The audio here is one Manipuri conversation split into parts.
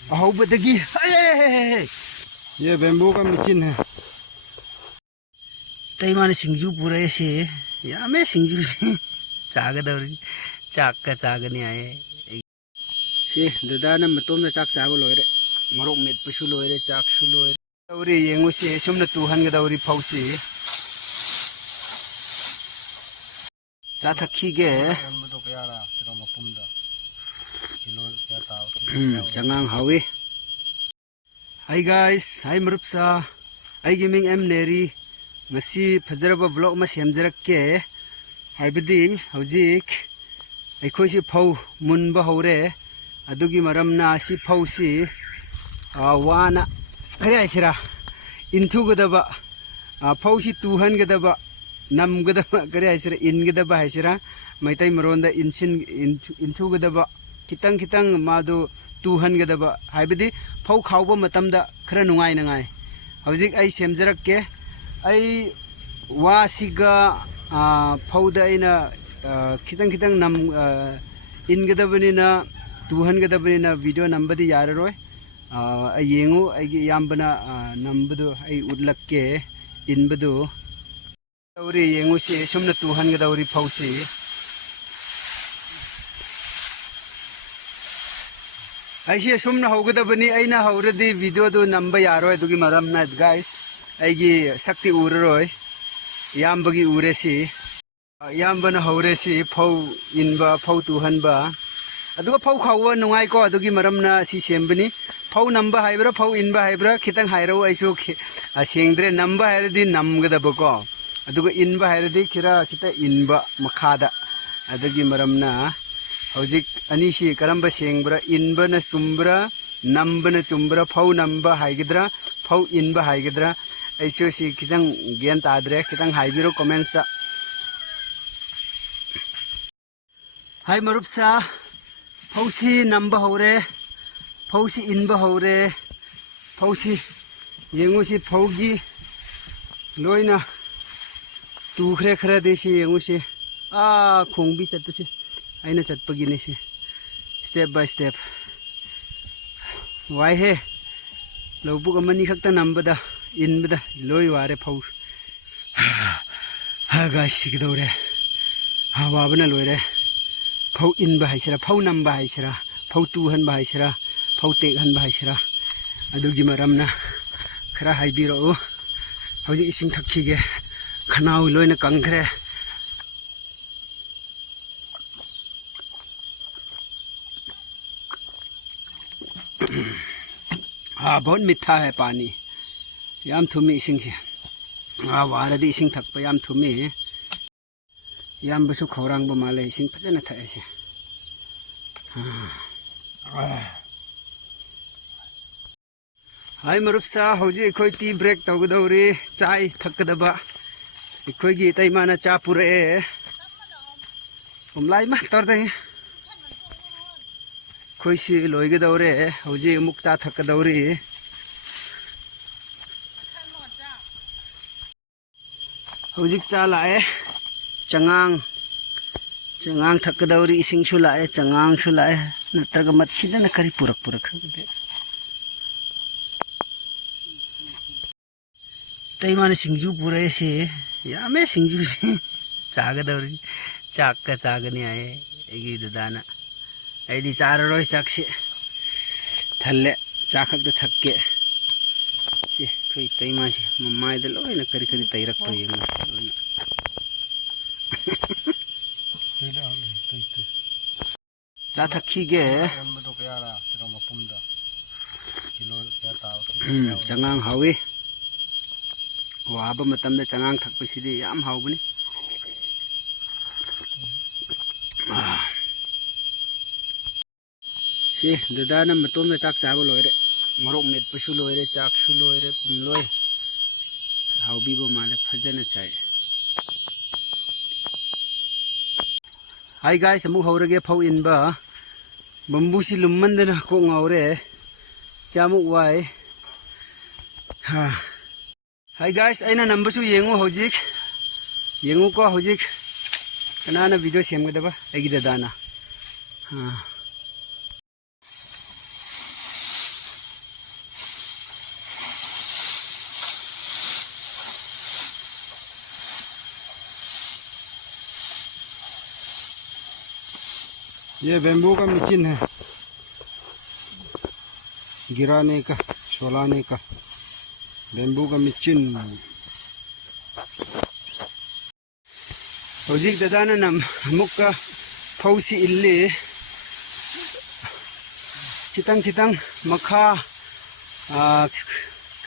अहोबदगी ये बेम्बू का मशीन है तई माने सिंजू पूरे से या मैं सिंजू से चागदौरी चाक का चागने आए से दादा न मतोम चाक चाब लोरे मरोक मेट पशु लोरे चाक सु लोरे दौरी येंगु से सुमन तुहन गदौरी फौसी चाथखी गे चंगांग हावी हाय गाइस हाय मरुपसा आई गेमिंग एम नेरी ngasi fazaraba vlog ma semjarakke haibadi hojik aikhoi si phau munba hore adugi maramna si phau si wana kare aisira inthu gadaba phau si tuhan gadaba nam gadaba kare aisira in gadaba aisira maitai maronda insin inthu gadaba kitang kitang madu tuhan gadaba haibadi phau khawba matamda khara nungai nangai hojik ai semjarakke आई वासिगा फौदा इना खितंग खितंग नम इनगदबनिना तुहनगदबनिना वीडियो नंबरदी याररोय येंगु आइगी यामबना नंबदु आई उडलक्के इनबदु दौरी येंगु से सुमना तुहनगदौरी फौसी आइसे सुमना होगदबनि आइना हौरदी वीडियो दु नंबर यारोय दुगी मरमना गाइस आइगी शक्ति उररोय यामबगी उरेसी यामबना हौरेसी फौ इनबा फौ तुहनबा अदुगा फौ खावबा नुंगाइ को अदुगी मरमना सी सेमबनी फौ नंबा हाइब्रा फौ इनबा हाइब्रा खितंग हाइरो आइसु सेंग्रे नंबा हाइरदी नमगदबको अदुगा इनबा हाइरदी खिरा खिता इनबा मखादा अदुगी मरमना हौजिक अनिसी करंबा सेंग्ब्रा इनबना चुम्ब्रा नंबना चुम्ब्रा फौ नंबा हाइगद्रा फौ इनबा हाइगद्रा ऐसे सी कितंग ज्ञान तादरे कितंग हाइबिरो कमेंट्स हाय मरुपसा फौसी नंबर हौरे फौसी इनबा हौरे फौसी येंगुसी फौगी लोइना तुखरे खरा देसी येंगुसी खोंबी चतुसी आइना चतपगिने से स्टेप बाय स्टेप वाई हे लौबुक अमनी खक्ता नंबदा इनबदा लोई वारे फौ हा गाइस सिगदौरे हा वाबना लोइरे फौ इनबा हाइसरा फौ नंबा हाइसरा फौ तुहनबा हाइसरा फौ तेगहनबा हाइसरा अदुगी मरमना खरा हाइबिरो हौजी इसिंग थक्खिगे खनाउ लोइना कंखरे बहुत मीठा है पानी याम थुमी इसिंग से वारदी इसिंग थकप याम थुमी याम बसु खौरांग ब माले इसिंग फजना थए से हाय मरुपसा हौजी अखोय टी ब्रेक तौगदौरी चाय थकदबा अखोयगी तैमाना चा पुरे हमलाई मा तरदे खोइसी लोइगदौरे हौजी मुक चा थकदौरी हौजिक चा लाए चंगांग चंगांग थकदौरी इसिंग सु लाए चंगांग सु लाए नत्रगा मत्सिदना करी पुरक पुरक तई माने सिंजू पुरे से या मैं सिंजू से चागदौरी चाक का चागने आए एगी दादाना ऐदी चाररोय चाकसे थल्ले चाखक थक्के से कोई तैमा से मम्मायद लोइना करी करी तैरक तो ये चा थक्खी गे चंगांग हावी वाबा मतमदा चंगांग थक्पसिदि याम हावबनी से दादा न मतोम चाक चाब लोरे मरोक मेट पशु लोरे चाक सु लोरे पुमलोय हावबीबो माले फजना चाय हाय गाइस अमु हौरगे फौ इनबा बंबूसी लुममंदना को ngawre kyamu wai ha hi guys aina नंबरसु येंगु हौजिक येंगु को हौजिक कनाना वीडियो सेमगदबा एगी दादाना हा ये बेम्बू का मशीन है, गिराने का, सोलाने का बेम्बू का मशीन। हौजिक दादाना नम अमुक फौसी इल्ले खितंग खितंग मखा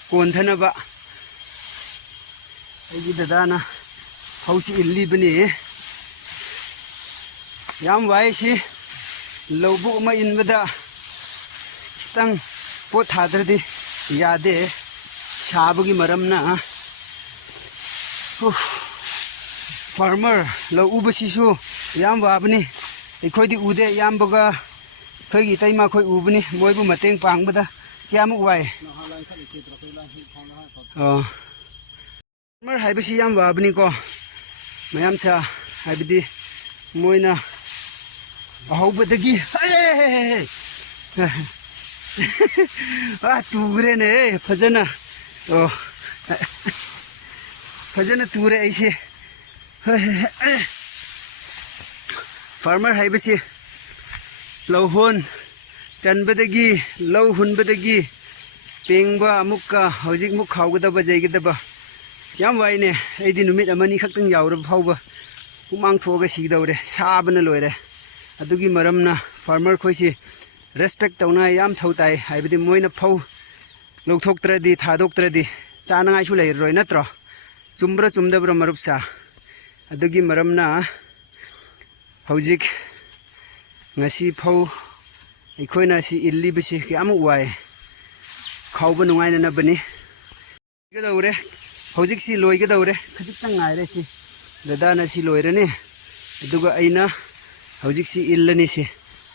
कोंधनबा अगी दादाना फौसी इल्ली बने याम वाइसी लौबु अमा इनबदा खितंग पोत थाद्रदि यादे साबगी मरमना फार्मर लौ उबसिसु याम वाबनी अखोइदि उदे यामबगा खैगी तैमा खोइ उबनी मोइबु मतेंग पांगबदा क्यामु वाइ फार्मर हाइबसि याम वाबनी को मयाम सा हाइबदि मोइना अहौबदगी तुरे ने फजना फजना तुरे ऐसे फार्मर हाइबसि लौहोन चनबदगी लौ हुनबदगी पेंगबा अमुक्का हौजिक मुक खाउगदबा जैगदबा याम वाइने ऐदि नुमित अमनी खक्तंग यावरब फाउबा हुमांग थोगा सिगदौरे साबना लोइरे अदुगी मरमना फार्मर खोइसि रेस्पेक्ट तौना याम थौताई हाइबदि मोइना फौ लौथोक्त्रदि थादोक्त्रदि चानांगाइसु लेररोइ नत्रो चुम्ब्रा चुम्दब्रा मरुपसा अदुगी मरमना हौजिक ngasi phau अखोइना सि इल्लिबसि क्यामु वाइ खाउबा नुंगाइना नबनि गदौरे हौजिक सि लोइगदौरे खजितंग ngaire सि दादाना सि लोइरने अदुगा अइना हौजिक सि इल्लनि सि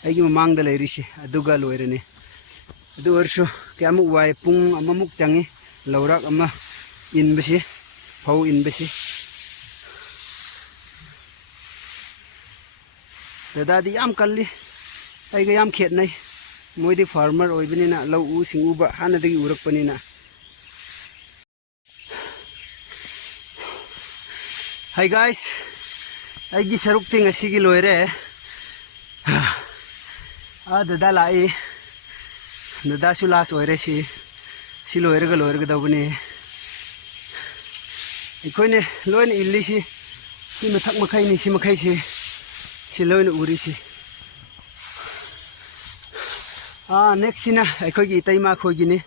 अइगी ममांगदा लैरिसि अदुगा लोइरने अदु वर्षो क्यामु वाइ पुंग अममुक चंगी लौराक अमा इनबसि फौ इनबसि दादादी याम कल्ली अइगा याम खेतनै मोइदि फार्मर ओइबनिना लौ उ सिंगुबा हानादगी उरकपनिना हाय गाइस अइगी सरुक्ति ngasiगी लोइरे दादा लाई दादा सु लास ओइरे सि लोइरगा दबनि अखोइने लोइन इल्लिसि सि मथक मखैनि सि मखैसि सि लोइन उरिसि नेक्स्ट सिना अखोइगी इतैमा खोइगिनि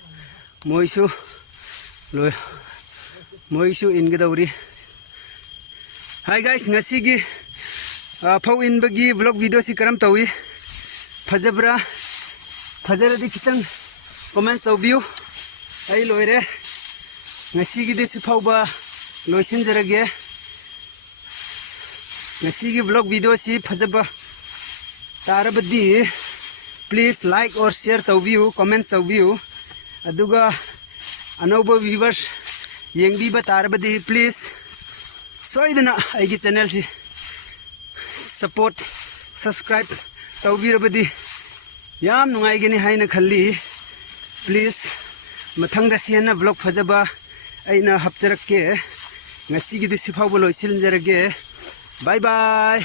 मोइसु लोइ मोइसु इनगदौरी हाय गाइस ngasiगी फौ इनबगी व्लॉग वीडियो सि करम तौई फजबरा फजरदि खितंग कमेंट्स तौबियु अइ लोइरे ngasiगी दिसि फौबा लोइसिनजरगे ngasiगी व्लॉग वीडियो सि फजबा तारबदि प्लीज लाइक और शेयर तौबियु कमेंट्स तौबियु अदुगा अनौबा व्यूवर्स येंगबीबा तारबदि प्लीज सोइदना अइगी चैनल सि सपोर्ट सब्सक्राइब तौबिरबदि याम नुंगाइगनि हाइना खल्ली प्लीज मथंगदा सेना व्लॉग फजबा अइना हपचरक्के ngasiगी दिसि फावबा लोइसिनजरगे बाय बाय।